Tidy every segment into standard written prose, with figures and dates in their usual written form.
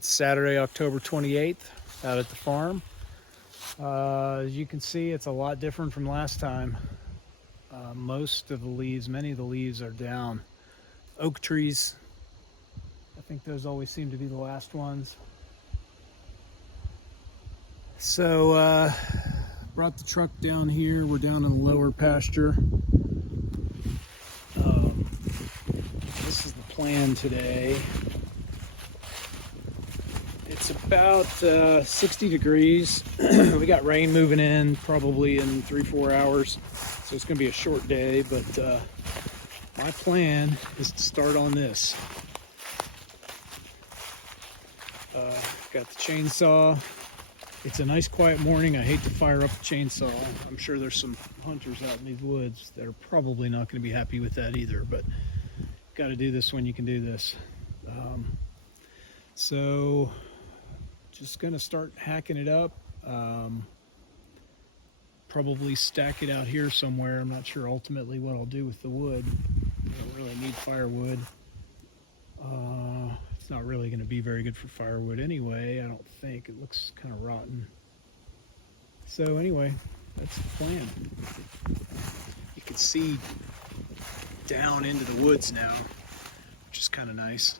It's Saturday, October 28th, out at the farm. As you can see, it's a lot different from last time. Most of the leaves, many of the leaves are down. Oak trees, I think those always seem to be the last ones. So, brought the truck down here. We're down in the lower pasture. This is the plan today. It's about 60 degrees. We got rain moving in probably in 3-4 hours, so it's going to be a short day, but my plan is to start on this. Got the chainsaw. It's a nice quiet morning. I hate to fire up the chainsaw. I'm sure there's some hunters out in these woods that are probably not going to be happy with that either, but got to do this when you can do this. So just going to start hacking it up. Probably stack it out here somewhere. I'm not sure ultimately what I'll do with the wood. I don't really need firewood. It's not really going to be very good for firewood anyway, I don't think. It looks kind of rotten. So anyway, that's the plan. You can see down into the woods now, which is kind of nice.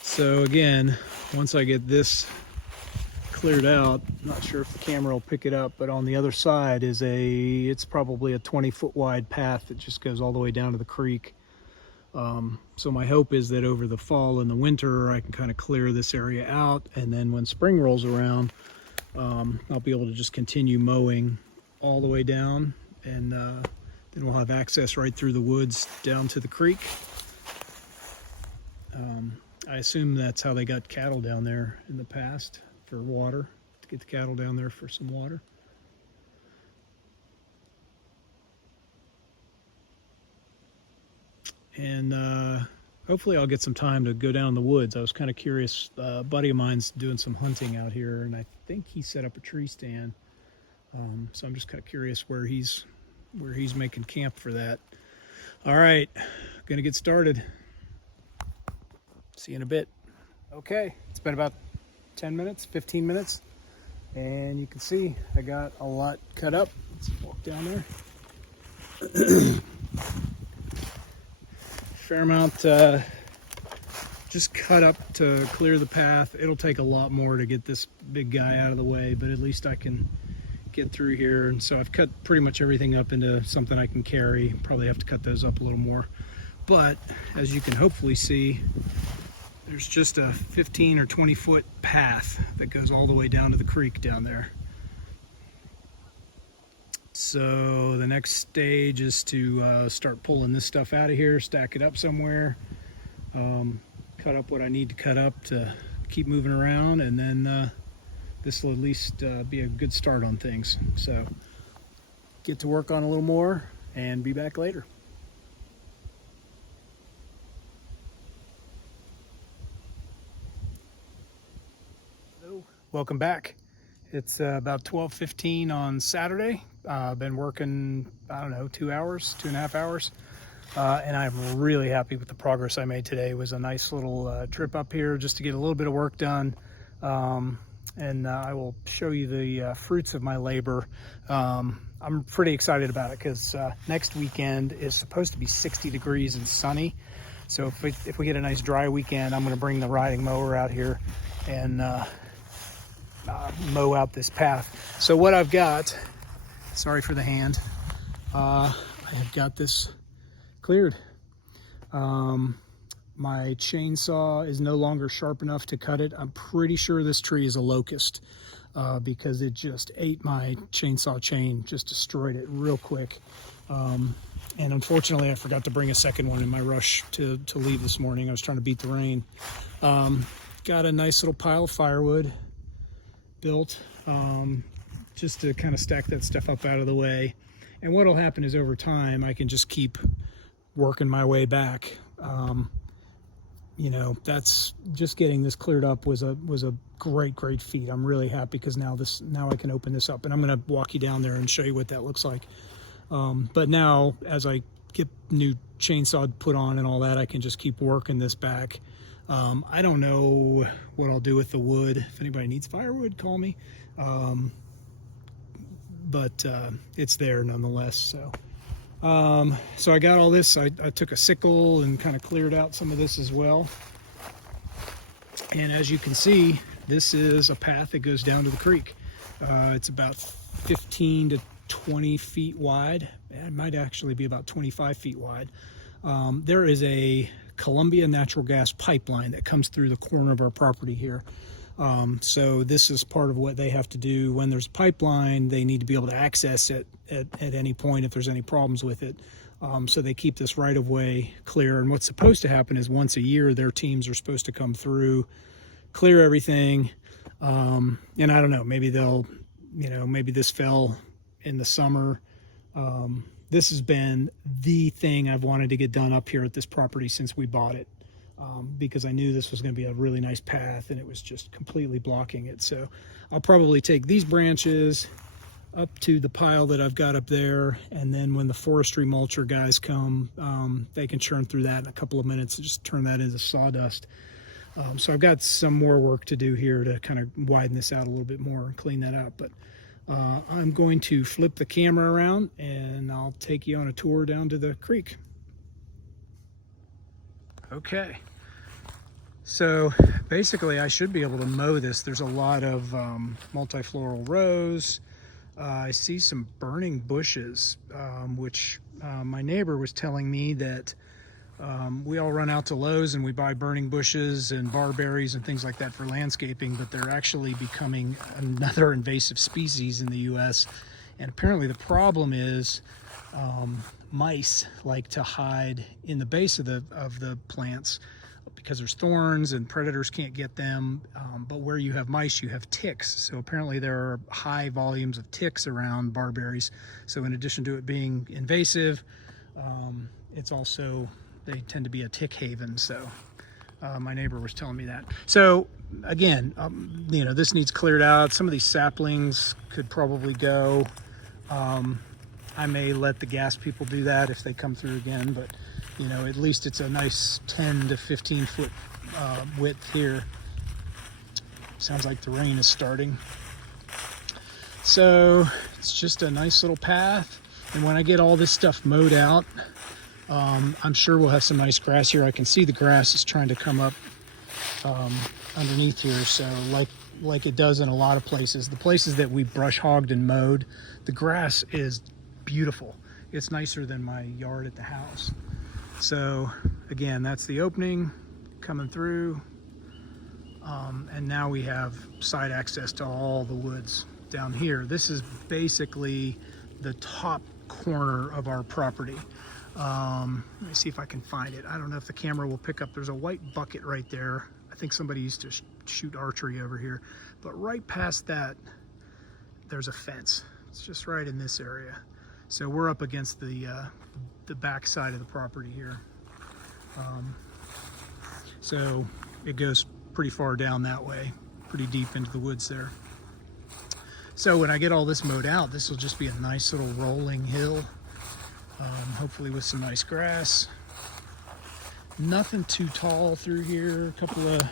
So again, once I get this cleared out, I'm not sure if the camera will pick it up, but on the other side is it's probably a 20-foot wide path that just goes all the way down to the creek. So my hope is that over the fall and the winter, I can kind of clear this area out, and then when spring rolls around, I'll be able to just continue mowing all the way down, and then we'll have access right through the woods down to the creek. I assume that's how they got cattle down there in the past, for water, to get the cattle down there for some water. And hopefully I'll get some time to go down in the woods. I was kind of curious. A buddy of mine's doing some hunting out here, and I think he set up a tree stand. So I'm just kind of curious where he's making camp for that. All right, gonna get started. See you in a bit. Okay, it's been about 10 minutes, 15 minutes, and you can see I got a lot cut up. Let's walk down there. Fair amount just cut up to clear the path. It'll take a lot more to get this big guy out of the way, but at least I can get through here. And so I've cut pretty much everything up into something I can carry. Probably have to cut those up a little more. But as you can hopefully see, there's just a 15 or 20 foot path that goes all the way down to the creek down there. So the next stage is to start pulling this stuff out of here, stack it up somewhere, cut up what I need to cut up to keep moving around, and then this will at least be a good start on things. So get to work on a little more and be back later. Welcome back. It's about 12:15 on Saturday. I've been working, I don't know, 2.5 hours. And I'm really happy with the progress I made today. It was a nice little trip up here just to get a little bit of work done. And I will show you the fruits of my labor. I'm pretty excited about it because next weekend is supposed to be 60 degrees and sunny. So if we get a nice dry weekend, I'm going to bring the riding mower out here and mow out this path. So what I've got, sorry for the hand, I have got this cleared. My chainsaw is no longer sharp enough to cut it. I'm pretty sure this tree is a locust because it just ate my chainsaw chain, just destroyed it real quick. And unfortunately I forgot to bring a second one in my rush to leave this morning. I was trying to beat the rain. Got a nice little pile of firewood built. just to kind of stack that stuff up out of the way. And what'll happen is over time, I can just keep working my way back. You know, that's just getting this cleared up was a great feat. I'm really happy because now I can open this up, and I'm going to walk you down there and show you what that looks like. But now, as I get new chainsaw put on and all that, I can just keep working this back. I don't know what I'll do with the wood. If anybody needs firewood, call me. But it's there nonetheless. So I got all this. I took a sickle and kind of cleared out some of this as well. And as you can see, this is a path that goes down to the creek. It's about 15 to 20 feet wide. It might actually be about 25 feet wide. There is a Columbia natural gas pipeline that comes through the corner of our property here. So this is part of what they have to do when there's a pipeline. They need to be able to access it at any point if there's any problems with it. So they keep this right of way clear. And what's supposed to happen is once a year, their teams are supposed to come through, clear everything. And I don't know, maybe maybe this fell in the summer. This has been the thing I've wanted to get done up here at this property since we bought it. Because I knew this was going to be a really nice path and it was just completely blocking it. So I'll probably take these branches up to the pile that I've got up there, and then when the forestry mulcher guys come, they can churn through that in a couple of minutes and just turn that into sawdust. So I've got some more work to do here to kind of widen this out a little bit more and clean that up. But I'm going to flip the camera around and I'll take you on a tour down to the creek. Okay, so basically I should be able to mow this. There's a lot of multifloral rose. I see some burning bushes, which my neighbor was telling me that we all run out to Lowe's and we buy burning bushes and barberries and things like that for landscaping, but they're actually becoming another invasive species in the US. And apparently the problem is mice like to hide in the base of the plants because there's thorns and predators can't get them. But where you have mice, you have ticks. So apparently there are high volumes of ticks around barberries. So in addition to it being invasive, it's also, they tend to be a tick haven. So my neighbor was telling me that. So again, this needs cleared out. Some of these saplings could probably go. I may let the gas people do that if they come through again, but at least it's a nice 10 to 15 foot width here. Sounds like the rain is starting. So it's just a nice little path. And when I get all this stuff mowed out, I'm sure we'll have some nice grass here. I can see the grass is trying to come up underneath here. So like it does in a lot of places, the places that we brush hogged and mowed, the grass is beautiful. It's nicer than my yard at the house. So again, that's the opening coming through. And now we have side access to all the woods down here. This is basically the top corner of our property. Let me see if I can find it. I don't know if the camera will pick up. There's a white bucket right there. I think somebody used to shoot archery over here. But right past that, there's a fence. It's just right in this area. So we're up against the back side of the property here. So it goes pretty far down that way, pretty deep into the woods there. So when I get all this mowed out, this will just be a nice little rolling hill, hopefully with some nice grass. Nothing too tall through here. A couple of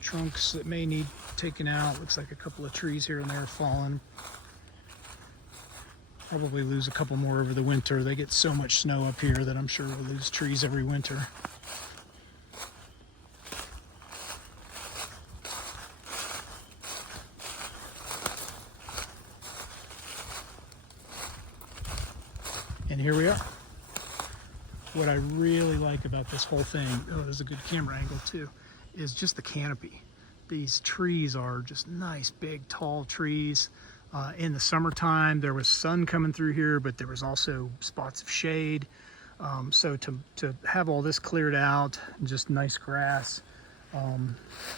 trunks that may need taken out. Looks like a couple of trees here and there fallen. Probably lose a couple more over the winter. They get so much snow up here that I'm sure we'll lose trees every winter. And here we are. What I really like about this whole thing, oh, there's a good camera angle too, is just the canopy. These trees are just nice, big, tall trees. In the summertime, there was sun coming through here, but there was also spots of shade. So to have all this cleared out, just nice grass,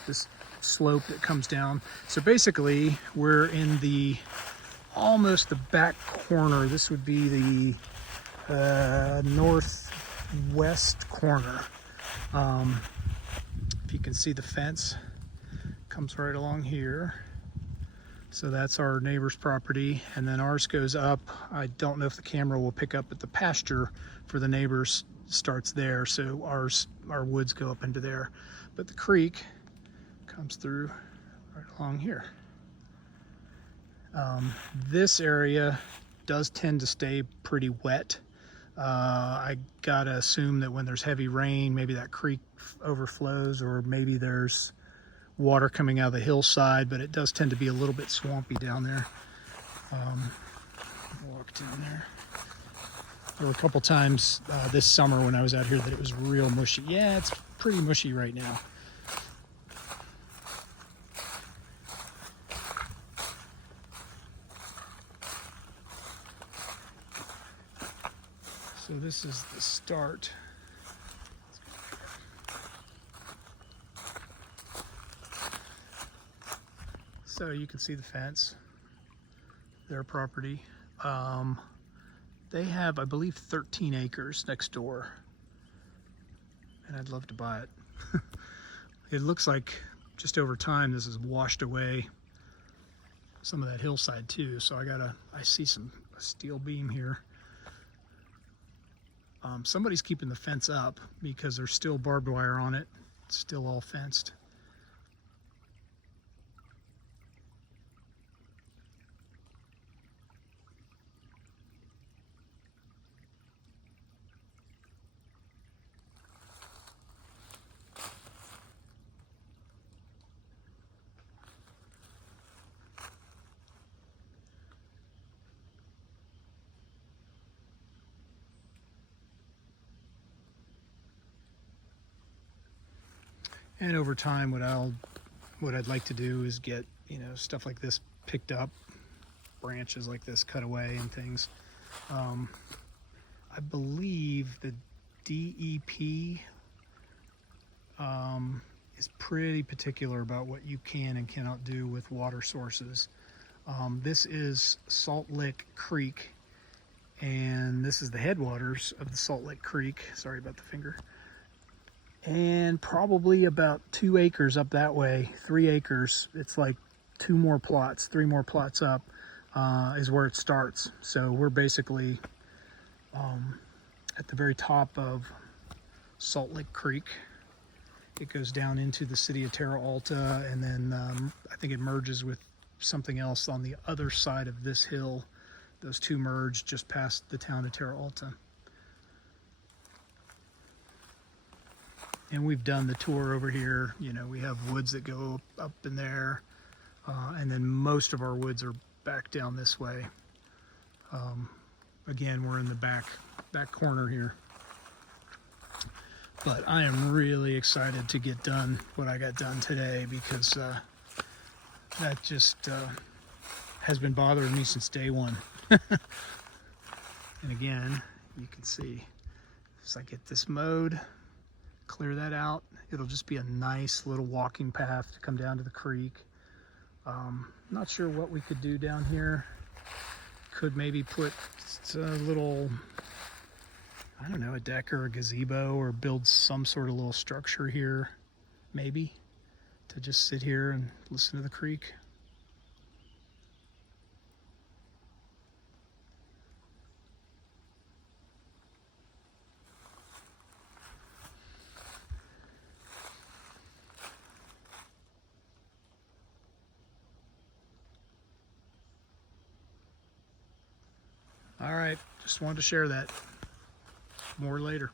this slope that comes down. So basically, we're in the almost the back corner. This would be the northwest corner. If you can see, the fence comes right along here. So that's our neighbor's property, and then ours goes up. I don't know if the camera will pick up, but the pasture for the neighbors starts there, so our woods go up into there. But the creek comes through right along here. This area does tend to stay pretty wet. I gotta assume that when there's heavy rain, maybe that creek overflows, or maybe there's water coming out of the hillside, but it does tend to be a little bit swampy down there. Walk down there. There were a couple times this summer when I was out here that it was real mushy. Yeah, it's pretty mushy right now. So this is the start. So you can see the fence, their property. They have, I believe, 13 acres next door, and I'd love to buy it. It looks like just over time this has washed away some of that hillside too, so I see a steel beam here. Somebody's keeping the fence up because there's still barbed wire on it. It's still all fenced. And over time, what I'd like to do is get, stuff like this picked up, branches like this cut away and things. I believe the DEP is pretty particular about what you can and cannot do with water sources. This is Salt Lick Creek, and this is the headwaters of the Salt Lick Creek. Sorry about the finger. And probably about 2 acres up that way, 3 acres. It's like 3 more plots up is where it starts. So we're basically at the very top of Salt Lick Creek. It goes down into the city of Terra Alta, and then I think it merges with something else on the other side of this hill. Those two merge just past the town of Terra Alta. And we've done the tour over here. We have woods that go up in there, and then most of our woods are back down this way. Again, we're in the back corner here. But I am really excited to get done what I got done today, because that just has been bothering me since day one. And again, you can see, as I get this mowed, clear that out, it'll just be a nice little walking path to come down to the creek. Not sure what we could do down here. Could maybe put a little, I don't know, a deck or a gazebo, or build some sort of little structure here, maybe, to just sit here and listen to the creek. All right, just wanted to share that. More later.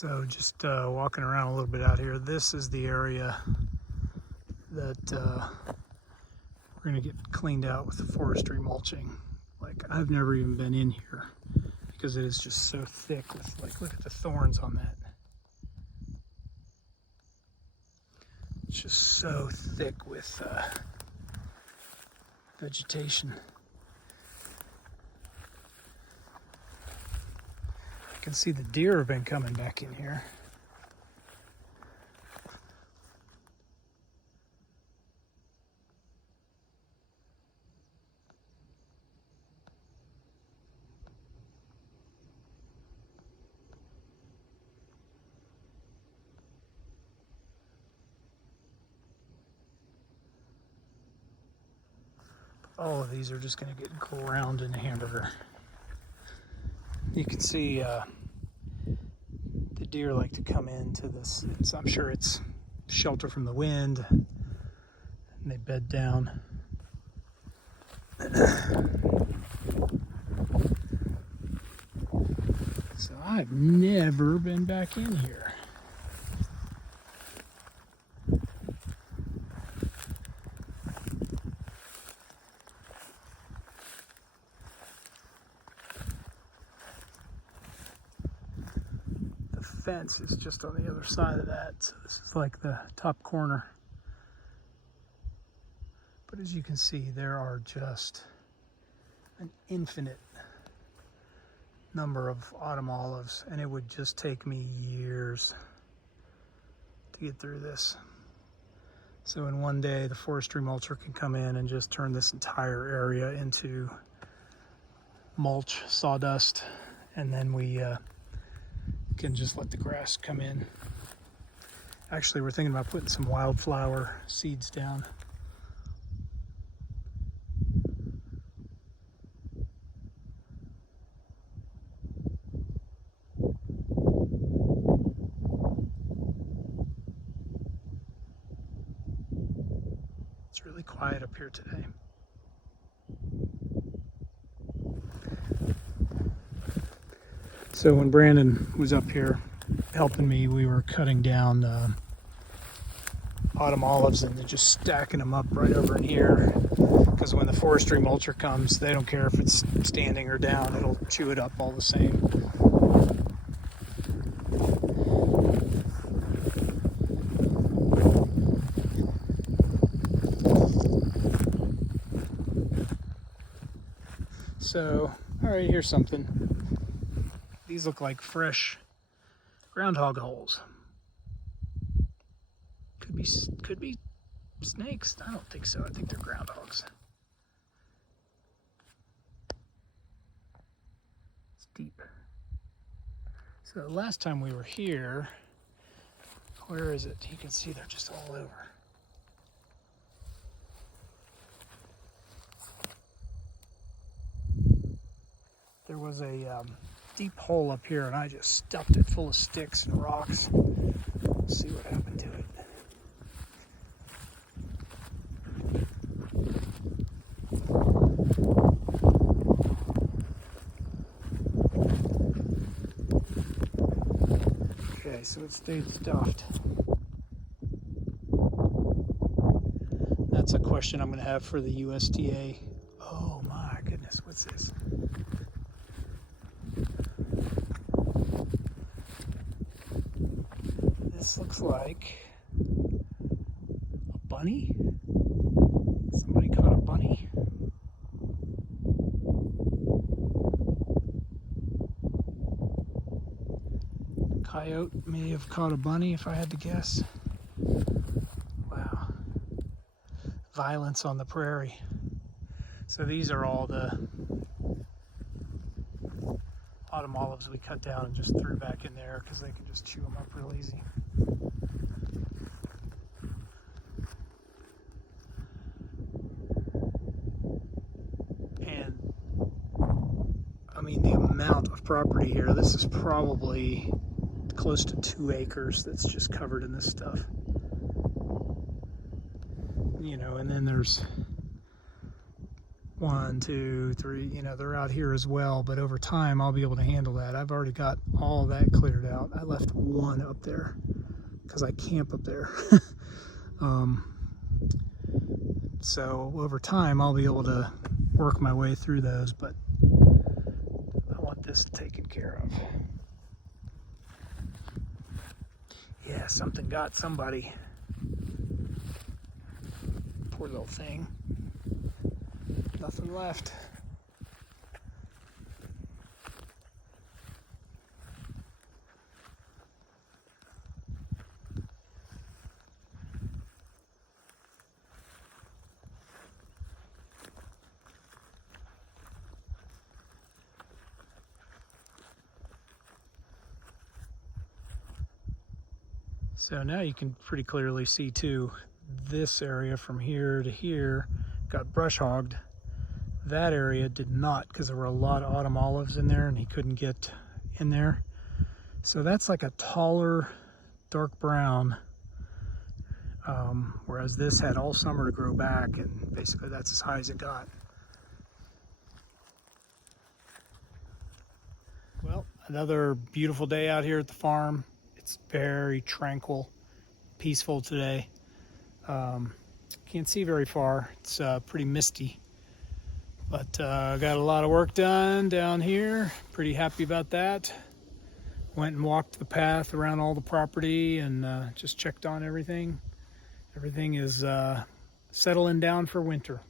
So just walking around a little bit out here, this is the area that we're gonna get cleaned out with the forestry mulching. Like, I've never even been in here because it is just so thick with, like, look at the thorns on that. It's just so thick with vegetation. I can see the deer have been coming back in here. All of these are just going to get ground in a hamburger. You can see the deer like to come into this. I'm sure it's shelter from the wind, and they bed down. So I've never been back in here. Fence is just on the other side of that, so this is like the top corner. But as you can see, there are just an infinite number of autumn olives, and it would just take me years to get through this. So in one day, the forestry mulcher can come in and just turn this entire area into mulch, sawdust, and then we can just let the grass come in. Actually, we're thinking about putting some wildflower seeds down. It's really quiet up here today. So when Brandon was up here helping me, we were cutting down autumn olives and just stacking them up right over in here. Because when the forestry mulcher comes, they don't care if it's standing or down, it'll chew it up all the same. So, all right, here's something. These look like fresh groundhog holes. Could be snakes. I don't think so. I think they're groundhogs. It's deep. So last time we were here, where is it? You can see they're just all over. There was a deep hole up here, and I just stuffed it full of sticks and rocks. Let's see what happened to it. Okay, so it stayed stuffed. That's a question I'm going to have for the USDA. Oh my goodness, what's this? This looks like a bunny. Somebody caught a bunny. Coyote may have caught a bunny, if I had to guess. Wow. Violence on the prairie. So these are all the autumn olives we cut down and just threw back in there because they can just chew them up real easy. And I mean, the amount of property here, this is probably close to 2 acres that's just covered in this stuff. You know, and then there's 1, 2, 3, you know, they're out here as well, but over time I'll be able to handle that. I've already got all that cleared out. I left one up there because I camp up there. So over time I'll be able to work my way through those, but I want this taken care of. Yeah, something got somebody. Poor little thing. Nothing left. So now you can pretty clearly see too, this area from here to here got brush hogged. That area did not, because there were a lot of autumn olives in there and he couldn't get in there. So that's like a taller dark brown, whereas this had all summer to grow back, and basically that's as high as it got. Well, another beautiful day out here at the farm. It's very tranquil, peaceful today. Can't see very far. It's pretty misty, but got a lot of work done down here. Pretty happy about that. Went and walked the path around all the property and just checked on everything. Everything is settling down for winter.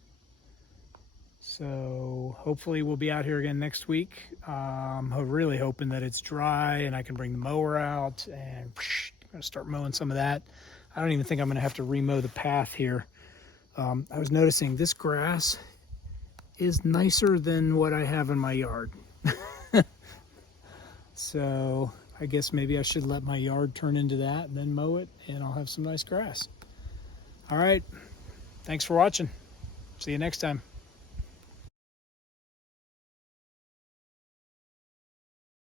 So hopefully we'll be out here again next week. I'm really hoping that it's dry and I can bring the mower out and I'm gonna start mowing some of that. I don't even think I'm gonna have to remow the path here. I was noticing this grass is nicer than what I have in my yard. So I guess maybe I should let my yard turn into that and then mow it, and I'll have some nice grass. All right, thanks for watching. See you next time.